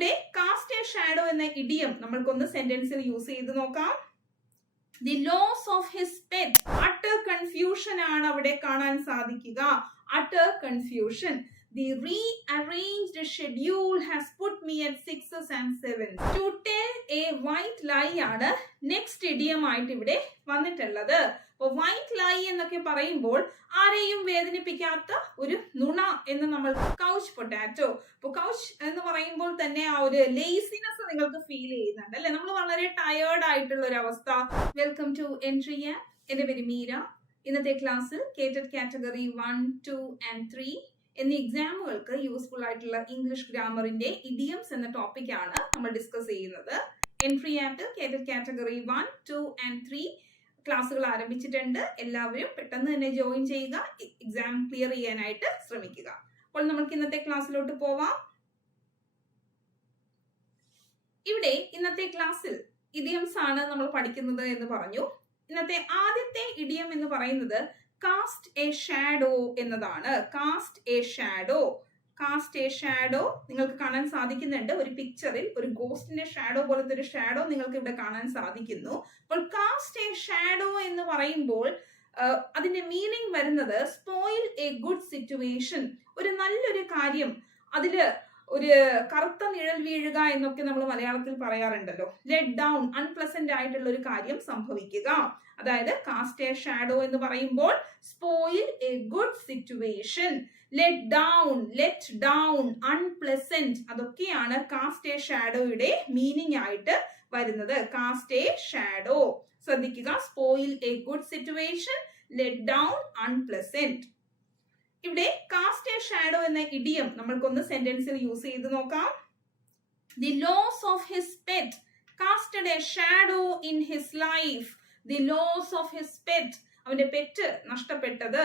ഇവിടെ cast a shadow എന്ന idiom നമ്മൾക്കൊന്ന് സെന്റൻസിൽ യൂസ് ചെയ്ത് നോക്കാം. The loss of his pet. Utter confusion ആണ് അവിടെ കാണാൻ സാധിക്കുക. Utter confusion. The rearranged schedule has put me at 6s and 7s. To tell a white lie ആണ് നെക്സ്റ്റ് ഇഡിയം ആയിട്ട് ഇവിടെ വന്നിട്ടുള്ളത്. അപ്പൊ വൈറ്റ് ലൈ എന്നൊക്കെ പറയുമ്പോൾ ആരെയും വേദനിപ്പിക്കാത്ത ഒരു നുണ എന്ന് നമ്മൾ കൗച്ച് പൊട്ടാറ്റോ. അപ്പൊ കൗച്ച് എന്ന് പറയുമ്പോൾ തന്നെ ആ ഒരു ലേസിനെസ് നിങ്ങൾക്ക് ഫീൽ ചെയ്യുന്നുണ്ട് അല്ലെ? നമ്മൾ വളരെ ടയേർഡ് ആയിട്ടുള്ള ഒരു അവസ്ഥ. Welcome to Entri app. എന്റെ പേര് മീര. ഇന്നത്തെ ക്ലാസ്സിൽ കേറ്റഡ് കാറ്റഗറി 1, 2 and 3 എന്നീ എക്സാമുകൾക്ക് യൂസ്ഫുൾ ആയിട്ടുള്ള ഇംഗ്ലീഷ് ഗ്രാമറിന്റെ ഇഡിയംസ് എന്ന ടോപ്പിക് ആണ് നമ്മൾ ഡിസ്കസ് ചെയ്യുന്നത്. എൻട്രി ആപ്പ് കേറ്റഡ് കാറ്റഗറി 1, 2 and 3 ക്ലാസ്സുകൾ ആരംഭിച്ചിട്ടുണ്ട്. എല്ലാവരും പെട്ടെന്ന് തന്നെ ജോയിൻ ചെയ്യുക, എക്സാം ക്ലിയർ ചെയ്യാനായിട്ട് ശ്രമിക്കുക. അപ്പോൾ നമുക്ക് ഇന്നത്തെ ക്ലാസ്സിലോട്ട് പോവാം. ഇവിടെ ഇന്നത്തെ ക്ലാസ്സിൽ ഇഡിയംസ് ആണ് നമ്മൾ പഠിക്കുന്നത് എന്ന് പറഞ്ഞു. ഇന്നത്തെ ആദ്യത്തെ ഇഡിയം എന്ന് പറയുന്നത് കാസ്റ്റ് എ ഷാഡോ എന്നതാണ്. Cast a shadow. Cast a shadow നിങ്ങൾക്ക് കാണാൻ സാധിക്കുന്നുണ്ട്. ഒരു പിക്ചറിൽ ഒരു ഗോസ്റ്റിന്റെ ഷാഡോ പോലത്തെ ഒരു ഷാഡോ നിങ്ങൾക്ക് ഇവിടെ കാണാൻ സാധിക്കുന്നു. അപ്പോൾ കാസ്റ്റ് എ ഷാഡോ എന്ന് പറയുമ്പോൾ അതിന്റെ മീനിങ് വരുന്നത് സ്പോയിൽ എ ഗുഡ് സിറ്റുവേഷൻ. ഒരു നല്ലൊരു കാര്യം അതില് ഒരു കറുത്ത നിഴൽ വീഴുക എന്നൊക്കെ നമ്മൾ മലയാളത്തിൽ പറയാറുണ്ടല്ലോ. ലെറ്റ് ഡൗൺ, അൺപ്ലസന്റ് ആയിട്ടുള്ള ഒരു കാര്യം സംഭവിക്കുക. അതായത് കാസ്റ്റ് എ ഷാഡോ എന്ന് പറയുമ്പോൾ spoil a good situation. Let down, unpleasant, അതൊക്കെയാണ് കാസ്റ്റ് എ ഷാഡോയുടെ മീനിങ് ആയിട്ട് വരുന്നത്. കാസ്റ്റ് എ ഷാഡോ ശ്രദ്ധിക്കുക. Spoil a good situation, let down, unpleasant. ഇവിടെ കാസ്റ്റ് എ ഷാഡോ എന്ന ഇഡിയം നമ്മൾക്കൊന്ന് സെന്റൻസിൽ യൂസ് ചെയ്ത് നോക്കാം. The loss of his pet casted a shadow in his life. The loss of his pet, അവന്റെ pet നഷ്ടപ്പെട്ടത്,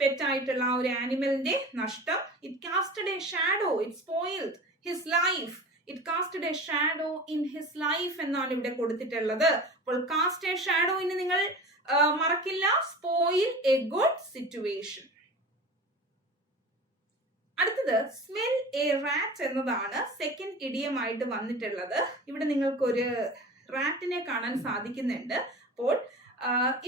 പെറ്റായിട്ടുള്ള ആ ഒരു ആനിമലിന്റെ നഷ്ടം. It casted a shadow, it spoiled his life. It casted a shadow in his life എന്നാണ് ഇവിടെ കൊടുത്തിട്ടുള്ളത്. അപ്പോൾ കാസ്റ്റ് എ ഷാഡോ ഇനി നിങ്ങൾ മറക്കില്ല. Spoil a good situation. അടുത്തത് സ്മെൽ എ റാറ്റ് എന്നതാണ് സെക്കൻഡ് ഇഡിയം ആയിട്ട് വന്നിട്ടുള്ളത്. ഇവിടെ നിങ്ങൾക്ക് ഒരു റാറ്റിനെ കാണാൻ സാധിക്കുന്നുണ്ട്. അപ്പോൾ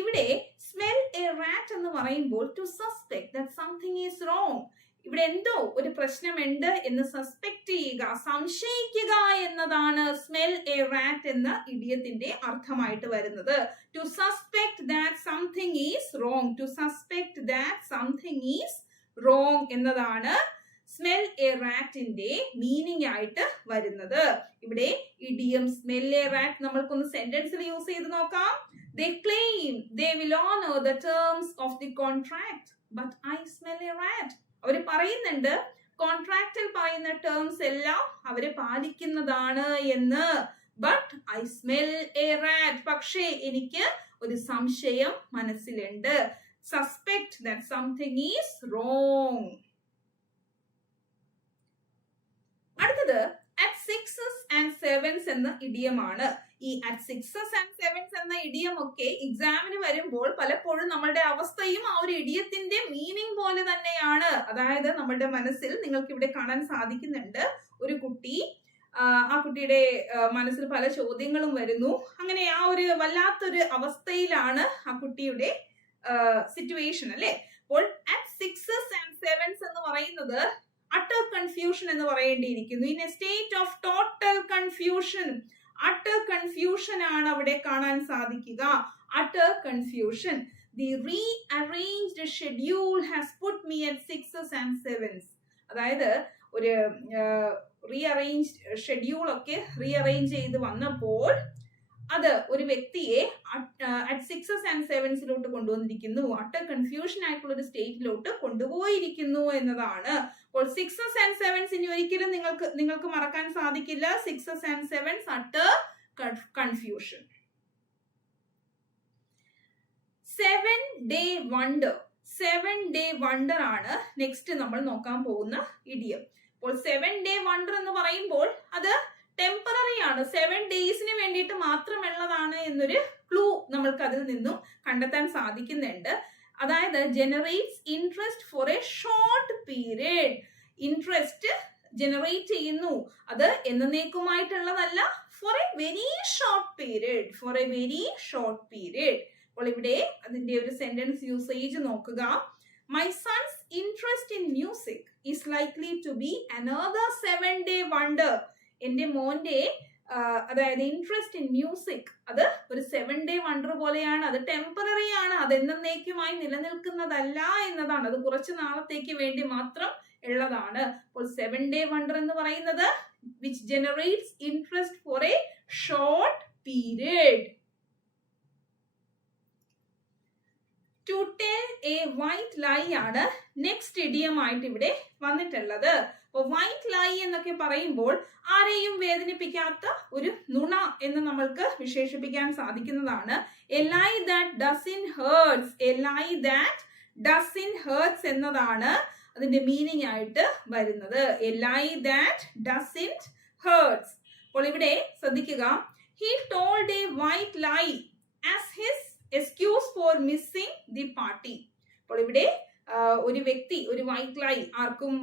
ഇവിടെ സ്മെൽ എ റാറ്റ് എന്ന് പറയുമ്പോൾ to suspect that something is wrong. ഇവിടെ എന്തോ ഒരു പ്രശ്നമുണ്ട് എന്ന് സസ്പെക്ട് ചെയ്യുക, സംശയിക്കുക എന്നതാണ് സ്മെൽ എ റാറ്റ് എന്ന ഇഡിയത്തിന്റെ അർത്ഥമായിട്ട് വരുന്നത്. To suspect that something is wrong. To suspect that something is wrong എന്നതാണ് സ്മെൽ എ റാറ്റിന്റെ മീനിങ് ആയിട്ട് വരുന്നത്. ഇവിടെ ഇഡിയം സ്മെൽ എ റാറ്റ് നമ്മൾക്കൊന്ന് സെന്റൻസിൽ യൂസ് ചെയ്ത് നോക്കാം. They claim they will honor the terms of the contract, but I smell a rat. അവര് പറയുന്നുണ്ട് കോൺട്രാക്റ്റിൽ പറയുന്ന ടേംസ് എല്ലാം അവര് പാലിക്കുന്നതാണ് എന്ന്. But I smell a rat. പക്ഷേ എനിക്ക് ഒരു സംശയം മനസ്സിലുണ്ട്. Suspect that something is wrong. അടുത്തത് at 6s and 7s എന്ന ഇഡിയമാണ്. ഈ at 6s and 7s എന്ന ഇഡിയം ഒക്കെ എക്സാമിന് വരുമ്പോൾ പലപ്പോഴും നമ്മളുടെ അവസ്ഥയും ആ ഒരു ഇഡിയത്തിന്റെ മീനിങ് പോലെ തന്നെയാണ്. അതായത് നമ്മളുടെ മനസ്സിൽ നിങ്ങൾക്ക് ഇവിടെ കാണാൻ സാധിക്കുന്നുണ്ട് ഒരു കുട്ടി, ആ കുട്ടിയുടെ മനസ്സിൽ പല ചോദ്യങ്ങളും വരുന്നു. അങ്ങനെ ആ ഒരു വല്ലാത്തൊരു അവസ്ഥയിലാണ് ആ കുട്ടിയുടെ സിറ്റുവേഷൻ അല്ലെ? അപ്പോൾ at 6s and 7s എന്ന് പറയുന്നത് utter confusion എന്ന് പറയേണ്ടിയിരിക്കുന്നു. In a state of total confusion. utter confusion ആണ് അവിടെ കാണാൻ സാധിക്കുക. utter confusion. The rearranged schedule has put me at 6s and 7s. അതായത് ഒരു റീഅറേഞ്ച്ഡ് ഷെഡ്യൂൾ ഒക്കെ റീഅറേഞ്ച് ചെയ്ത് വന്നപ്പോൾ അത് ഒരു വ്യക്തിയെ at 6s and 7siലോട്ട് കൊണ്ടുവന്നിരിക്കുന്നു. അട്ടർ കൺഫ്യൂഷൻ ആയിട്ടുള്ള ഒരു സ്റ്റേറ്റിലോട്ട് കൊണ്ടുപോയിരിക്കുന്നു എന്നതാണ്. അപ്പോൾ 6s and 7s ഇനി ഒരിക്കലും നിങ്ങൾക്ക് മറക്കാൻ സാധിക്കില്ല. 6s and 7s utter confusion. 7-day wonder. 7-day wonder ആണ് നെക്സ്റ്റ് നമ്മൾ നോക്കാൻ പോകുന്ന ഇഡിയം. അപ്പോൾ 7-day wonder എന്ന് പറയുമ്പോൾ അത് ടെമ്പററി ആണ്, 7 ഡേയ്സിന് വേണ്ടിയിട്ട് മാത്രമുള്ളതാണ് എന്നൊരു ക്ലൂ നമ്മൾക്ക് അതിൽ നിന്നും കണ്ടെത്താൻ സാധിക്കുന്നുണ്ട്. അതായത് generates interest for a short period. Interest generate ചെയ്യുന്നു, അത് എന്നേക്കുമായിട്ടുള്ളതല്ല, for a very short period, for a very short period. അപ്പോൾ ഇവിടെ അതിന്റെ ഒരു സെന്റൻസ് യൂസേജ് നോക്കുക. My son's interest in music is likely to be another 7-day wonder. എന്റെ മോന്റെ അതായത് ഇൻട്രസ്റ്റ് ഇൻ മ്യൂസിക് അത് ഒരു 7-day വണ്ടർ പോലെയാണ്, അത് ടെമ്പററി ആണ്, അത് എന്നേക്കുമായി നിലനിൽക്കുന്നതല്ല എന്നതാണ്, അത് കുറച്ച് നാളത്തേക്ക് വേണ്ടി മാത്രം ഉള്ളതാണ്. അപ്പോൾ 7-day വണ്ടർ എന്ന് പറയുന്നത് which generates interest for a short period. To tell a white lie ആണ് നെക്സ്റ്റ് ഇഡിയം ആയിട്ട് ഇവിടെ വന്നിട്ടുള്ളത്. അപ്പൊ വൈറ്റ് ലൈ എന്നൊക്കെ പറയുമ്പോൾ ആരെയും വേദനിപ്പിക്കാത്ത ഒരു നുണ എന്ന് നമ്മൾക്ക് വിശേഷിപ്പിക്കാൻ സാധിക്കുന്നതാണ്. A lie that doesn't hertz, a lie that doesn't hertz എന്നതാണ് അതിന്റെ മീനിങ് ആയിട്ട് വരുന്നത്. A lie that doesn't hertz. അപ്പോൾ ഇവിടെ ശ്രദ്ധിക്കുക, he told a white lie as his excuse for missing the party. അപ്പോൾ ഇവിടെ ഒരു വ്യക്തി ഒരു വൈറ്റ് ലൈ, ആർക്കും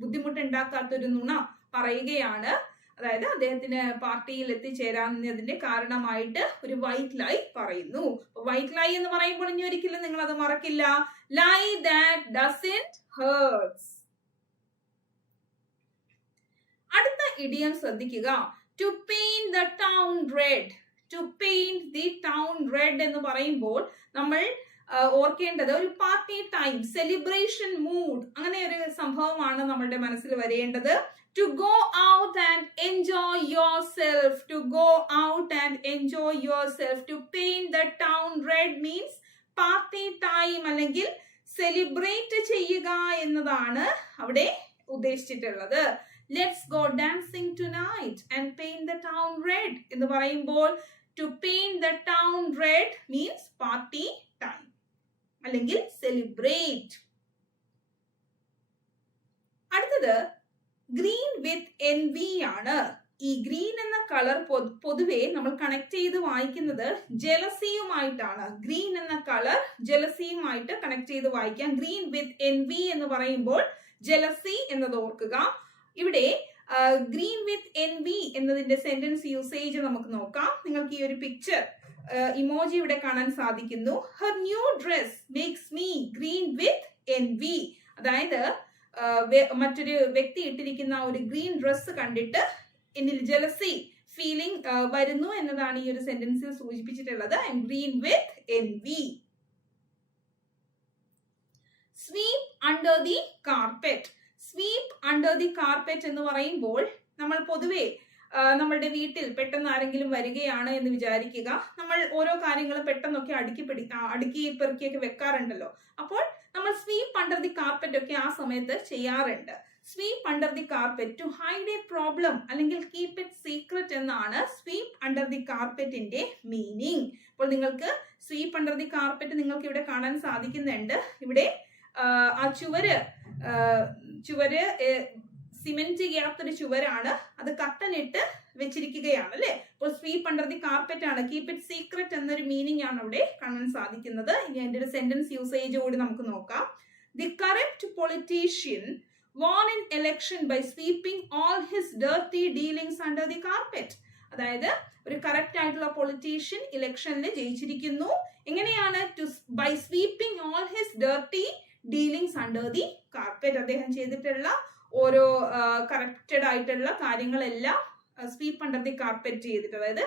ബുദ്ധിമുട്ടുണ്ടാക്കാത്തൊരു നുണ പറയുകയാണ്. അതായത് അദ്ദേഹത്തിന് പാർട്ടിയിൽ എത്തിച്ചേരാതിന്റെ കാരണമായിട്ട് ഒരു വൈറ്റ് ലൈ പറയുന്നു. വൈറ്റ് ലൈ എന്ന് പറയുമ്പോൾ ഇനി ഒരിക്കലും നിങ്ങൾ അത് മറക്കില്ല. Lie that doesn't hurts. അടുത്ത ഇഡിയം ശ്രദ്ധിക്കുക, to paint the town red. To paint the town red എന്ന് പറയുമ്പോൾ നമ്മൾ ഓർക്കേണ്ടത് ഒരു പാർട്ടി ടൈം, സെലിബ്രേഷൻ മൂഡ്, അങ്ങനെ ഒരു സംഭവമാണ് നമ്മളുടെ മനസ്സിൽ വരേണ്ടത്. To go out and enjoy yourself, to go out and enjoy yourself. To paint the town red means party time അല്ലെങ്കിൽ സെലിബ്രേറ്റ് ചെയ്യുക എന്നതാണ് അവിടെ ഉദ്ദേശിച്ചിട്ടുള്ളത്. Let's go dancing tonight and paint the town red എന്ന് പറയുമ്പോൾ to paint the town red means party time അല്ലെങ്കിൽ celebrate. അടുത്തത് green with envy ആണ്. ഈ ഗ്രീൻ എന്ന കളർ പൊതുവെ നമ്മൾ കണക്ട് ചെയ്ത് വായിക്കുന്നത് ജലസിയുമായിട്ടാണ്. ഗ്രീൻ എന്ന കളർ ജലസിയുമായിട്ട് കണക്ട് ചെയ്ത് വായിക്കാം. ഗ്രീൻ വിത്ത് എൻവി എന്ന് പറയുമ്പോൾ ജലസി എന്നത് ഓർക്കുക. ഇവിടെ ഗ്രീൻ വിത്ത് എൻവി എന്നതിന്റെ സെന്റൻസ് യൂസേജ് നമുക്ക് നോക്കാം. നിങ്ങൾക്ക് ഈ ഒരു പിക്ചർ ഇമോജി ഇവിടെ കാണാൻ സാധിക്കുന്നു. Her new dress makes me green with envy. അതായത് മറ്റൊരു വ്യക്തി ഇട്ടിരിക്കുന്ന ഒരു ഗ്രീൻ ഡ്രസ് കണ്ടിട്ട് എന്നിൽ ജലസി ഫീലിംഗ് വരുന്നു എന്നതാണ് ഈ ഒരു സെന്റൻസിൽ സൂചിപ്പിച്ചിട്ടുള്ളത്. I'm green with envy. Sweep under the carpet. Sweep under the carpet എന്ന് പറയുമ്പോൾ നമ്മൾ പൊതുവെ നമ്മളുടെ വീട്ടിൽ പെട്ടെന്ന് ആരെങ്കിലും വരികയാണ് എന്ന് വിചാരിക്കുക, നമ്മൾ ഓരോ കാര്യങ്ങളും പെട്ടെന്നൊക്കെ അടുക്കി പെറുക്കിയൊക്കെ വെക്കാറുണ്ടല്ലോ. അപ്പോൾ നമ്മൾ സ്വീപ്പ് അണ്ടർ ദി കാർപ്പറ്റ് ഒക്കെ ആ സമയത്ത് ചെയ്യാറുണ്ട്. Sweep under the carpet to hide a problem അല്ലെങ്കിൽ കീപ് ഇറ്റ് സീക്രട്ട് എന്നാണ് സ്വീപ്പ് അണ്ടർ ദി കാർപ്പറ്റിന്റെ മീനിങ്. അപ്പോൾ നിങ്ങൾക്ക് സ്വീപ്പ് അണ്ടർ ദി കാർപ്പറ്റ് നിങ്ങൾക്ക് ഇവിടെ കാണാൻ സാധിക്കുന്നുണ്ട്. ഇവിടെ ആ ചുവര് സിമെന്റ് ചെയ്യാത്തൊരു ചുവരാണ്, അത് കട്ടനിട്ട് വെച്ചിരിക്കുകയാണ് അല്ലെ. അപ്പോൾ സ്വീപ്പ് അണ്ടർ ദി കാർപ്പറ്റ് ആണ്. കീപ് ഇറ്റ് സീക്രട്ട് എന്നൊരു മീനിങ് ആണ് അവിടെ കാണാൻ സാധിക്കുന്നത്. ഇനി അതിന്റെ ഒരു സെന്റൻസ് യൂസേജ് കൂടി നമുക്ക് നോക്കാം. The corrupt politician won an election by sweeping all his dirty dealings under the carpet. അതായത് ഒരു കറക്റ്റ് ആയിട്ടുള്ള പൊളിറ്റീഷ്യൻ ഇലക്ഷനിൽ ജയിച്ചിരിക്കുന്നു. എങ്ങനെയാണ്? By sweeping all his dirty dealings under the carpet. അദ്ദേഹം ചെയ്തിട്ടുള്ള ഓരോ കറക്റ്റഡ് ആയിട്ടുള്ള കാര്യങ്ങളെല്ലാം സ്വീപ്പ് അണ്ടർ ദി കാർപ്പറ്റ് ചെയ്തിട്ട്, അതായത്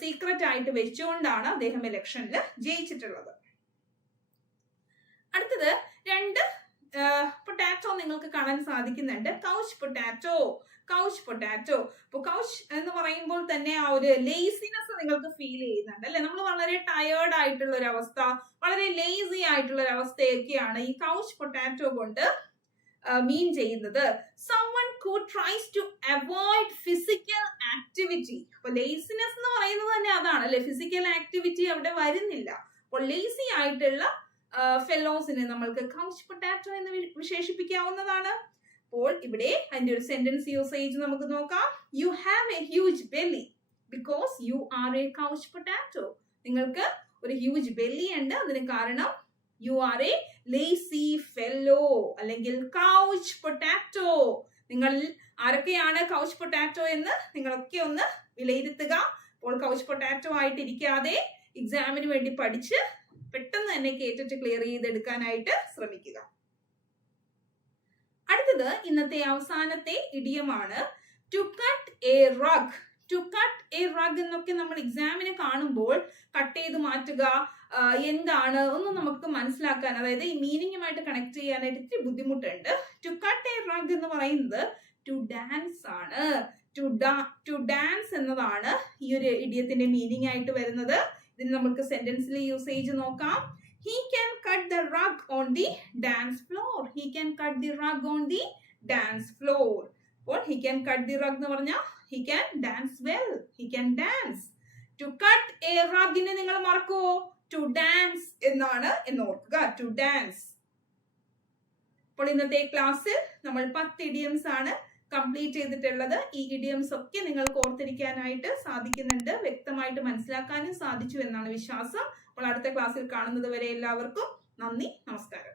സീക്രട്ട് ആയിട്ട് വെച്ചുകൊണ്ടാണ് അദ്ദേഹം ഇലക്ഷനിൽ ജയിച്ചിട്ടുള്ളത്. അടുത്തത് രണ്ട് പൊട്ടാറ്റോ നിങ്ങൾക്ക് കാണാൻ സാധിക്കുന്നുണ്ട്. Couch potato, couch potato. അപ്പൊ കൗച്ച് എന്ന് പറയുമ്പോൾ തന്നെ ആ ഒരു ലേസിനെസ് നിങ്ങൾക്ക് ഫീൽ ചെയ്യുന്നുണ്ട് അല്ലെ. നമ്മൾ വളരെ ടയേർഡ് ആയിട്ടുള്ള ഒരു അവസ്ഥ, വളരെ ലേസി ആയിട്ടുള്ള ഒരു അവസ്ഥയൊക്കെയാണ് ഈ കൗച്ച് പൊട്ടാറ്റോ കൊണ്ട് മീൻ ചെയ്യുന്നത്. someone who tries to avoid physical activity. അപ്പൊ ലേസിനെസ് എന്ന് പറയുന്നത് തന്നെ അതാണ് അല്ലെ. ഫിസിക്കൽ ആക്ടിവിറ്റി അവിടെ വരുന്നില്ല. അപ്പോൾ ലേസി ആയിട്ടുള്ള ഫെലോസിനെ നമ്മൾക്ക് കൗച്ച് പൊട്ടാറ്റോ എന്ന് വിശേഷിപ്പിക്കാവുന്നതാണ്. അപ്പോൾ ഇവിടെ അതിന്റെ ഒരു സെന്റൻസ് യൂസേജ് നമുക്ക് നോക്കാം. You have A huge belly because you are A couch potato. നിങ്ങൾക്ക് ഒരു ഹ്യൂജ് ബെല്ലി ഉണ്ട്, അതിന് കാരണം you are A lazy fellow അല്ലെങ്കിൽ കൗച്ച് പൊട്ടാറ്റോ. നിങ്ങളിൽ ആരൊക്കെയാണ് കൗച്ച് പൊട്ടാറ്റോ എന്ന് നിങ്ങളൊക്കെ ഒന്ന് വിലയിരുത്തുക. അപ്പോൾ കൗച്ച് പൊട്ടാറ്റോ ആയിട്ടിരിക്കാതെ എക്സാമിന് വേണ്ടി പഠിച്ച് പെട്ടെന്ന് തന്നെ കേട്ടിട്ട് ക്ലിയർ ചെയ്തെടുക്കാനായിട്ട് ശ്രമിക്കുക. അടുത്തത് ഇന്നത്തെ അവസാനത്തെ ഇഡിയമാണ് to cut a rug. To cut a rug എന്നൊക്കെ നമ്മൾ എക്സാമിന് കാണുമ്പോൾ കട്ട് ചെയ്ത് മാറ്റുക എന്താണ് ഒന്നും നമുക്ക് മനസ്സിലാക്കാൻ, അതായത് ഈ മീനിങ്ങുമായിട്ട് കണക്ട് ചെയ്യാനായിട്ട് ഇത്തിരി ബുദ്ധിമുട്ടുണ്ട്. ടു കട്ട് എ റഗ് എന്ന് പറയുന്നത് ടു ഡാൻസ് ആണ്. ടു ഡാൻസ് എന്നതാണ് ഈ ഒരു ഇഡിയത്തിന്റെ മീനിങ് ആയിട്ട് വരുന്നത്. ഇതിന് നമുക്ക് സെന്റൻസിലെ യൂസേജ് നോക്കാം. He can cut the rug on the dance floor. He can cut the rug on the dance floor. അപ്പോൾ he can cut the rug എന്ന് പറഞ്ഞാൽ he can dance well. He can dance. To cut a rug നെ നിങ്ങൾ മറക്കുവോ? To dance എന്നാണ് എന്ന് ഓർക്കുക. To dance. അപ്പോൾ ഇന്നത്തെ ക്ലാസ്സിൽ നമ്മൾ 10 ഇഡിയംസ് ആണ് കംപ്ലീറ്റ് ചെയ്തിട്ടുള്ളത്. ഈ ഇഡിയംസ് ഒക്കെ നിങ്ങൾക്ക് ഓർത്തിരിക്കാനായിട്ട് സാധിക്കുന്നുണ്ട്, വ്യക്തമായിട്ട് മനസ്സിലാക്കാനും സാധിച്ചു എന്നാണ് വിശ്വാസം. അപ്പോൾ അടുത്ത ക്ലാസ്സിൽ കാണുന്നത് വരെ എല്ലാവർക്കും നന്ദി, നമസ്കാരം.